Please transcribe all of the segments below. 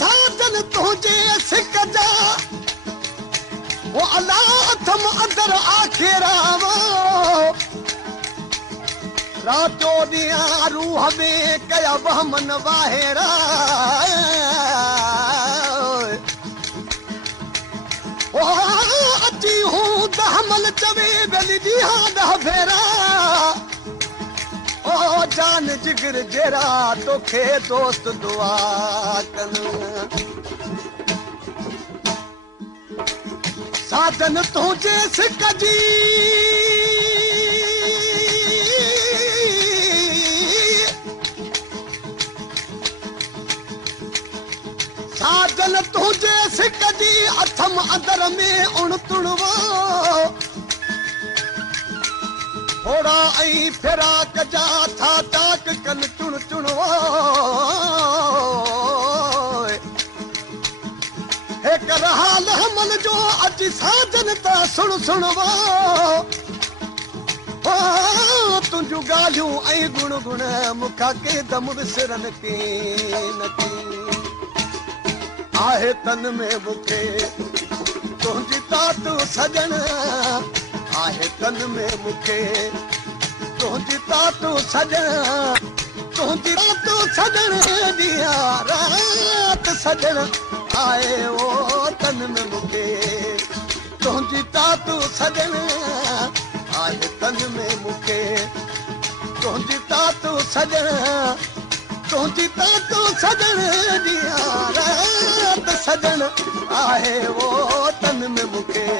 साजन तुझे सिक जा वो अल्लाह थम अंदर आखिराम रातो दिया रूह में कया बहमन वाहेरा ओ अची हूं दहमल चवे बेली जिहाद फेरा ओ जान जिगर जेरा तोखे दोस्त दुआ कन साजन तुझे सिक जी साजन तुझे सिक जी अथम अंदर में उण तुणवा थोड़ा आई फेरा कजा था ताक कन चुन चुनवा एक हाल हमल जो अज साजन ता सुन सुनवा तुंजू गालियूं ऐं गुण गुण मुखा के दम विसरन के नकी आहे तन में मुखे तुंहिंजी तात सजन आहे तन में मुखे तुंहिंजी तात सजन तुंहिंजी तात सजन ॾींहुं रात सजन आए ओ तन में मुखे तुंहिंजी तात सजन आहे तन में मुखे तुंहिंजी तात सजन तुंहिंजी तात सजन ॾींहुं रात सजन आहे ओ तन में मुखे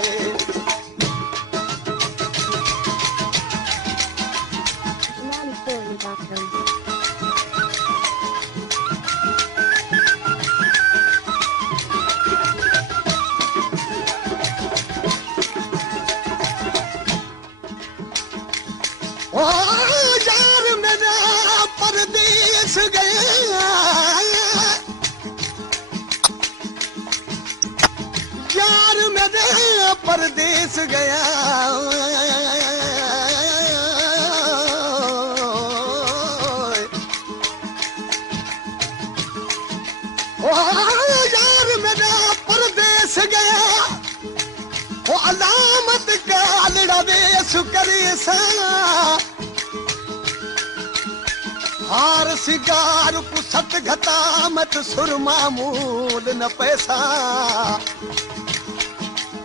यार मेरा परदेस गया यार मेरा परदेस गया यार मेरा परदेस गया वो अलामत का लड़ा बेस करे सा हार सिगार पुसत घटा मत सुरमा मूल न पैसा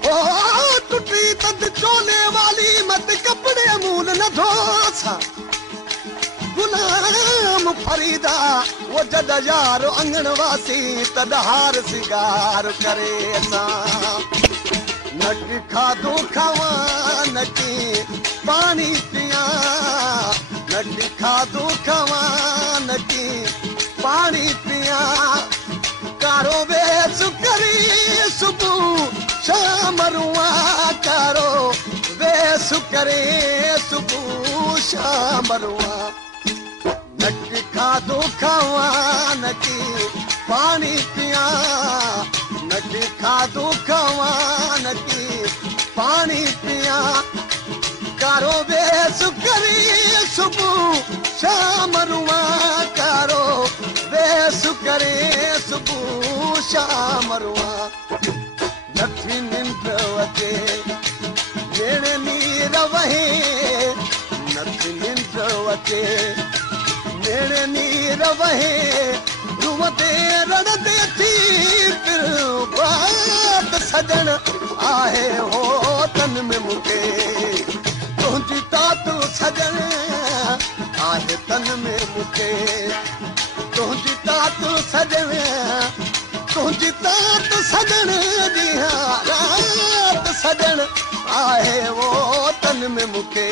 ओ टुटी तद चोले वाली मत कपड़े मूल न धोसा गुलाम फरीदा वो जद यार अंगनवासी तद हार सिगार करे सा नकी खाधो खावा नकी पानी पिया नकी खाधो खावा नकी पानी पिया कारो बेस करी सुबह शाम रुआ कारो बेस करे सुबह शाम रुआ नकी खाधो खावा नकी पानी पिया नकी खाधो खावा नकी पानी पिया कारो बेस करी सुबह शाम रुआ कारो बेस करे सुबह शाम रुआ नथी निंड अचे नेणे नीर वहे नथी निंड अचे नेणे नीर वहे रुवते रड़ते थी फिर बात सजन आहे हो तन में मुके तुंहिंजी तात सजन आहे तन में मुके तुंहिंजी तात सजन तुंहिंजी तात सजन ॾींहुं रात सजन आहे वो तन में मुके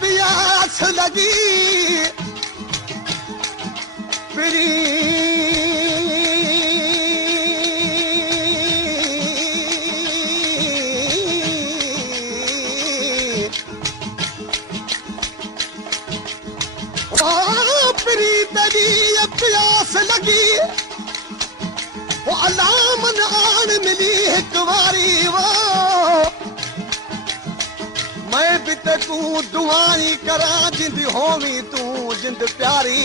प्यास लगी प्री तरी प्यास लगी वो अल्लाह मन आन मिली एक बारी वो मैं भी तू दुआई करा जिंद होवी तू जिंद प्यारी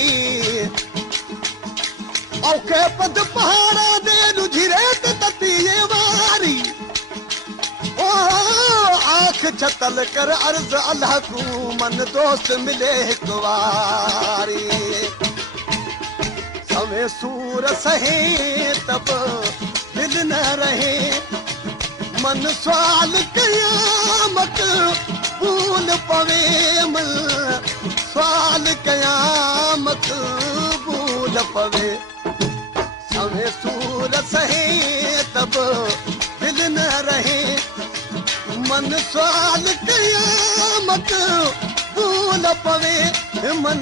औखे पद पहाड़ा दे रुझिरे तती ये वारी ओ आंख छतल कर अर्ज अल्लाह को मन दोस्त मिले एक बारी समय सूर सहे तब दिल न रहे मन सवाल कयामत भूल पवे मन सवाल कयामत भूल पवे समय सूर सहे तब दिल न रहे मन सवाल कयामत भूल पवे मन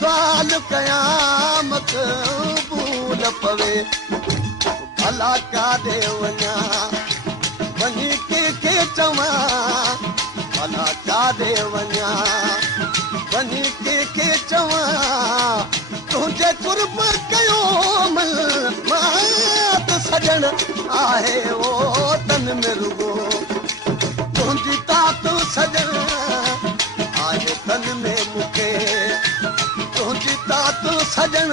सवाल कयामत भूल पवे भला का देवना वनी के चवा भला का देवना वनी के चवा तुझे कुर्ब कयो मन मात सजन आहे वो तन में रुगो तुझी तात सजन आहे तन में मुके तुझी तात सजन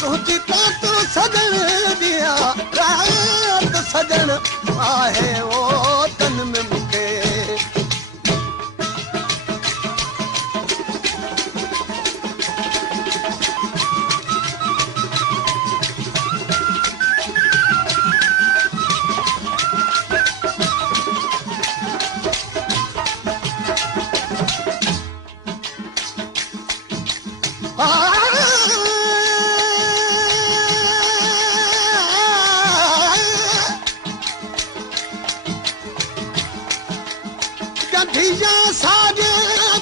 तुझी तात सजन दिया रात सजन आहे वो तन में मुके गठिया साजे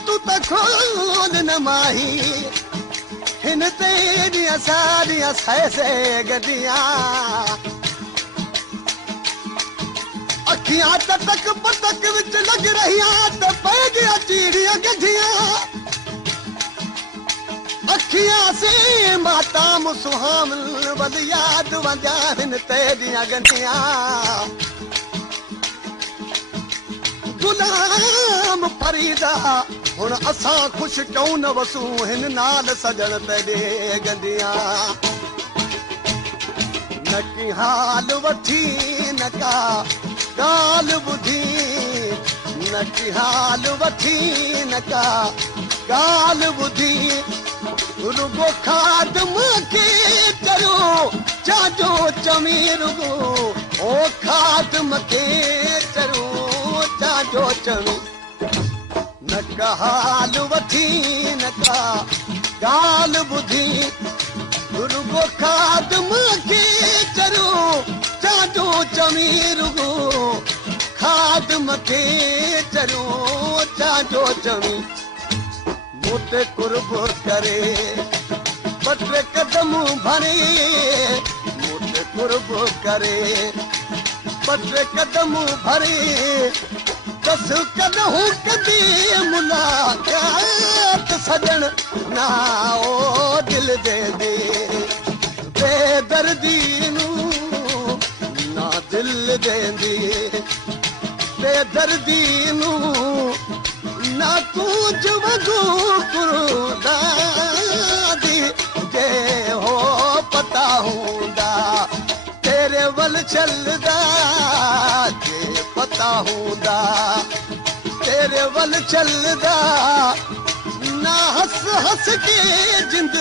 तू त खोल न माही हिन तेरिया सारिया सैसे गदिया अखियां तक पतक विच लग रहिया त पै गया चीड़िया गठिया अखियां से माता मुसुहाम वल याद वंजा हिन तेरिया गठिया गुलाम फरीदा हुन असां खुश क्यों न वसू हिन नाल सजण ते ॾे गंदिया न की हाल वठी न का ॻाल्हि ॿुधी न की हाल वठी न का ॻाल्हि ॿुधी रुगो खाद मूंखे करो चाजो चमी रुगो ओ खाद मूंखे करो चाजो चमी न का हाल वठी न का ॻाल्हि ॿुधी रुगो खाद मूंखे करो चाजो चमी रुगो खाद मूंखे करो चाजो चमी मुते कुर्ब करे पटे कदम भरे मुते कुर्ब करे पटे कदम भरे दस कदहूं कदी मुलाकात सजन ना ओ दिल दे दे बेदर्दी नू ना दिल देंदी बेदर्दी नू ना कुछ वगू कुरुदादी जे हो पता हुंदा तेरे वल चलदा जे पता हुंदा तेरे वल चलदा ना हंस हंस के जिंद